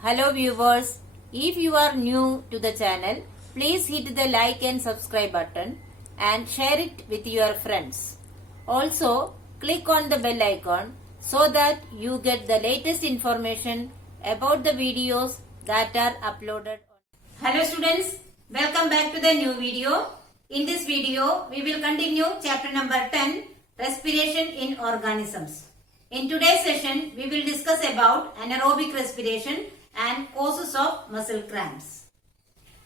Hello viewers, if you are new to the channel, please hit the like and subscribe button and share it with your friends. Also, click on the bell icon so that you get the latest information about the videos that are uploaded. Hello students, welcome back to the new video. In this video, we will continue chapter number 10, Respiration in Organisms. In today's session, we will discuss about anaerobic respiration and causes of muscle cramps.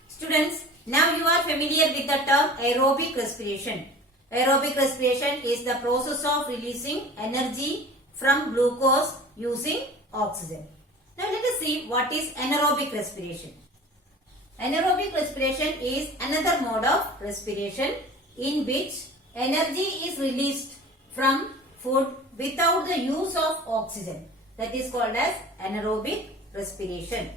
Students, now you are familiar with the term aerobic respiration. Aerobic respiration is the process of releasing energy from glucose using oxygen. Now let us see what is anaerobic respiration. Anaerobic respiration is another mode of respiration in which energy is released from food without the use of oxygen. That is called as anaerobic respiration.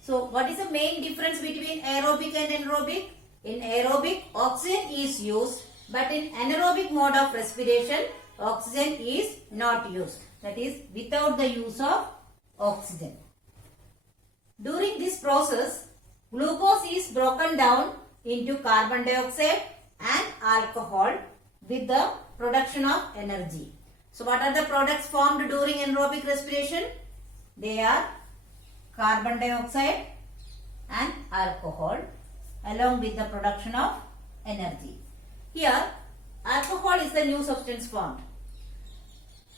So, what is the main difference between aerobic and anaerobic? In aerobic, oxygen is used, but in anaerobic mode of respiration, oxygen is not used. That is, without the use of oxygen. During this process, glucose is broken down into carbon dioxide and alcohol with the production of energy. So, what are the products formed during anaerobic respiration? They are carbon dioxide and alcohol along with the production of energy. Here, alcohol is the new substance formed.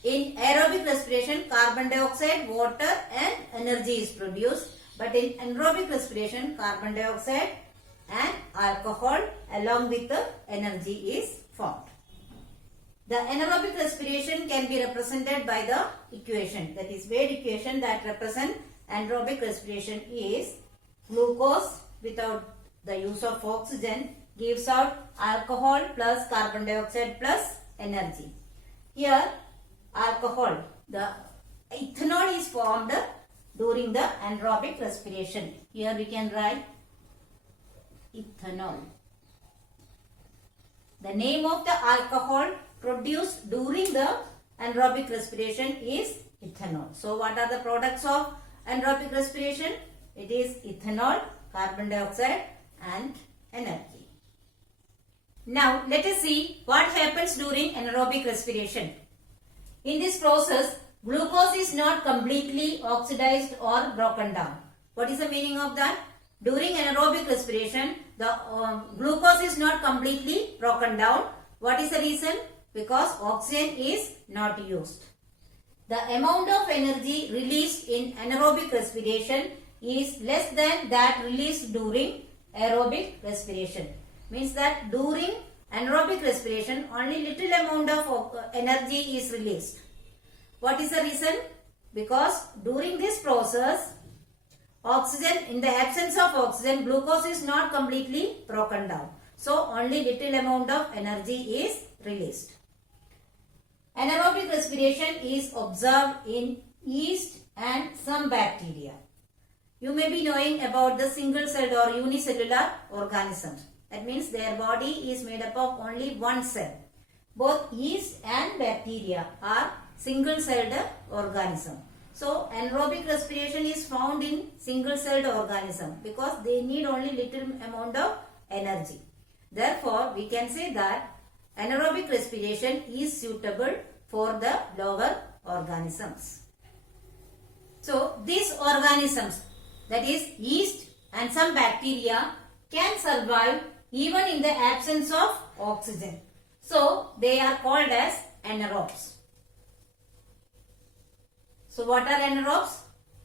In aerobic respiration, carbon dioxide, water and energy is produced. But in anaerobic respiration, carbon dioxide and alcohol along with the energy is formed. The anaerobic respiration can be represented by the equation, that is Wade equation that represents anaerobic respiration is glucose without the use of oxygen gives out alcohol plus carbon dioxide plus energy. Here alcohol, the ethanol is formed during the anaerobic respiration. Here we can write ethanol. The name of the alcohol produced during the anaerobic respiration is ethanol. So, what are the products of anaerobic respiration? It is ethanol, carbon dioxide and energy. Now, let us see what happens during anaerobic respiration. In this process, glucose is not completely oxidized or broken down. What is the meaning of that? During anaerobic respiration, the glucose is not completely broken down. What is the reason? Because oxygen is not used. The amount of energy released in anaerobic respiration is less than that released during aerobic respiration. Means that during anaerobic respiration, only little amount of energy is released. What is the reason? Because during this process, oxygen, in the absence of oxygen, glucose is not completely broken down. So, only little amount of energy is released. Anaerobic respiration is observed in yeast and some bacteria. You may be knowing about the single-celled or unicellular organisms. That means their body is made up of only one cell. Both yeast and bacteria are single-celled organisms. So, anaerobic respiration is found in single-celled organism because they need only little amount of energy. Therefore, we can say that anaerobic respiration is suitable for the lower organisms. So, these organisms, that is yeast and some bacteria, can survive even in the absence of oxygen. So, they are called as anaerobes. So, what are anaerobes?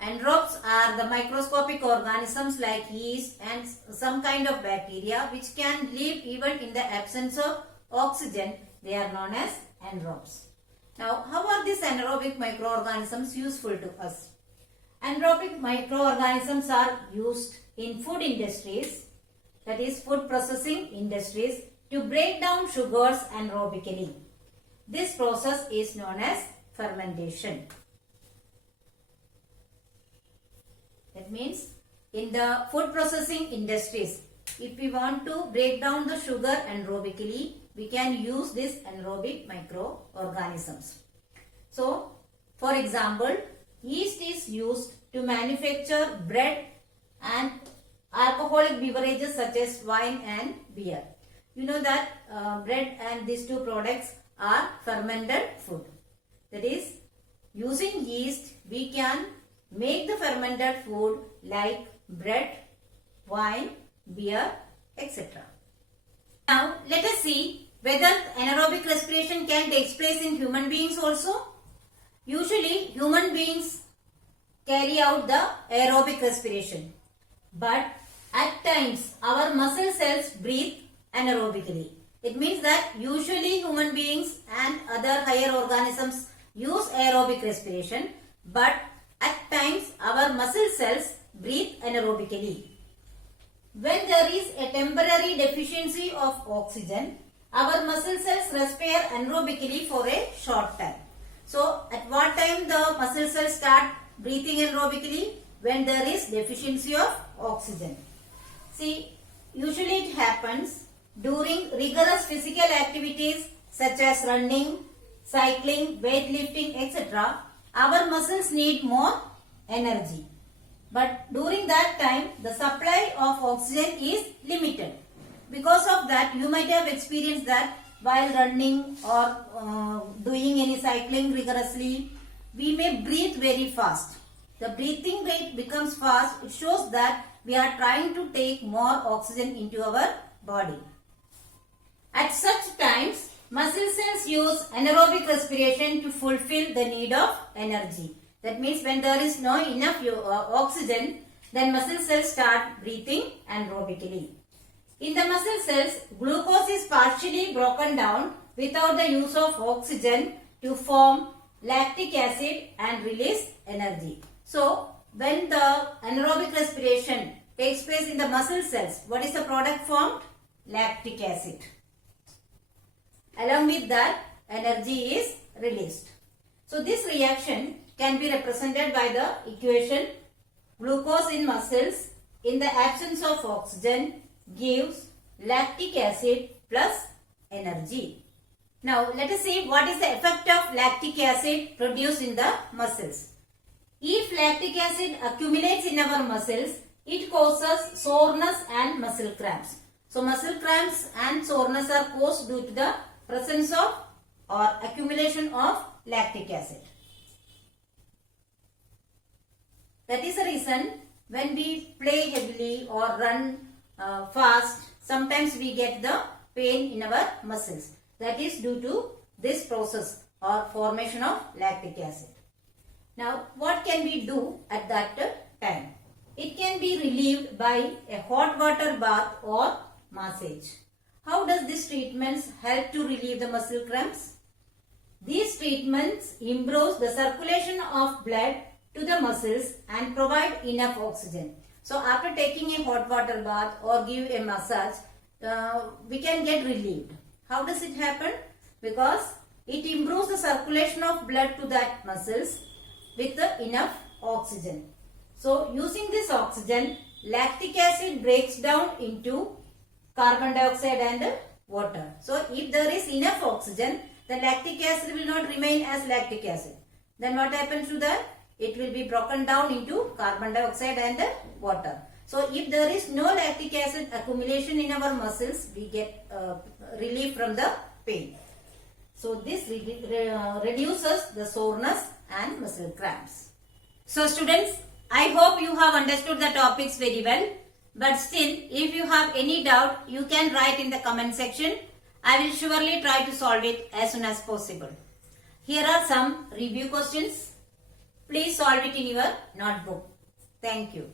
Anaerobes are the microscopic organisms like yeast and some kind of bacteria which can live even in the absence of oxygen. They are known as anaerobes. Now, how are these anaerobic microorganisms useful to us? Anaerobic microorganisms are used in food industries, that is food processing industries, to break down sugars anaerobically. This process is known as fermentation. That means in the food processing industries, if we want to break down the sugar anaerobically, we can use this anaerobic microorganisms. So, For example, yeast is used to manufacture bread and alcoholic beverages such as wine and beer. You know that bread and these two products are fermented food. That is, using yeast we can make the fermented food like bread, wine, beer, etc. Now let us see whether anaerobic respiration can take place in human beings also. Usually human beings carry out the aerobic respiration, but at times our muscle cells breathe anaerobically. It means that usually human beings and other higher organisms use aerobic respiration, but at times our muscle cells breathe anaerobically. When there is a temporary deficiency of oxygen, our muscle cells respire anaerobically for a short time. So at what time the muscle cells start breathing anaerobically? When there is deficiency of oxygen. See, usually it happens during rigorous physical activities such as running, cycling, weightlifting, etc. Our muscles need more energy. But during that time, the supply of oxygen is limited. Because of that, you might have experienced that while running or doing any cycling rigorously, we may breathe very fast. The breathing rate becomes fast. It shows that we are trying to take more oxygen into our body. At such times, muscle cells use anaerobic respiration to fulfill the need of energy. That means when there is no enough oxygen, then muscle cells start breathing anaerobically. In the muscle cells, glucose is partially broken down without the use of oxygen to form lactic acid and release energy. So, when the anaerobic respiration takes place in the muscle cells, what is the product formed? Lactic acid. Along with that, energy is released. So, this reaction can be represented by the equation glucose in muscles in the absence of oxygen gives lactic acid plus energy. Now, let us see what is the effect of lactic acid produced in the muscles. If lactic acid accumulates in our muscles, it causes soreness and muscle cramps. So, muscle cramps and soreness are caused due to the presence of or accumulation of lactic acid. That is the reason when we play heavily or run fast, sometimes we get the pain in our muscles. That is due to this process or formation of lactic acid. Now, what can we do at that time? It can be relieved by a hot water bath or massage. How does these treatments help to relieve the muscle cramps? These treatments improve the circulation of blood to the muscles and provide enough oxygen. So, after taking a hot water bath or give a massage, we can get relieved. How does it happen? Because it improves the circulation of blood to that muscles with enough oxygen. So, using this oxygen, lactic acid breaks down into carbon dioxide and water. So, if there is enough oxygen, the lactic acid will not remain as lactic acid. Then what happens to that? It will be broken down into carbon dioxide and water. So, if there is no lactic acid accumulation in our muscles, we get relief from the pain. So, this reduces the soreness and muscle cramps. So, students, I hope you have understood the topics very well. But still, if you have any doubt, you can write in the comment section. I will surely try to solve it as soon as possible. Here are some review questions. Please solve it in your notebook. Thank you.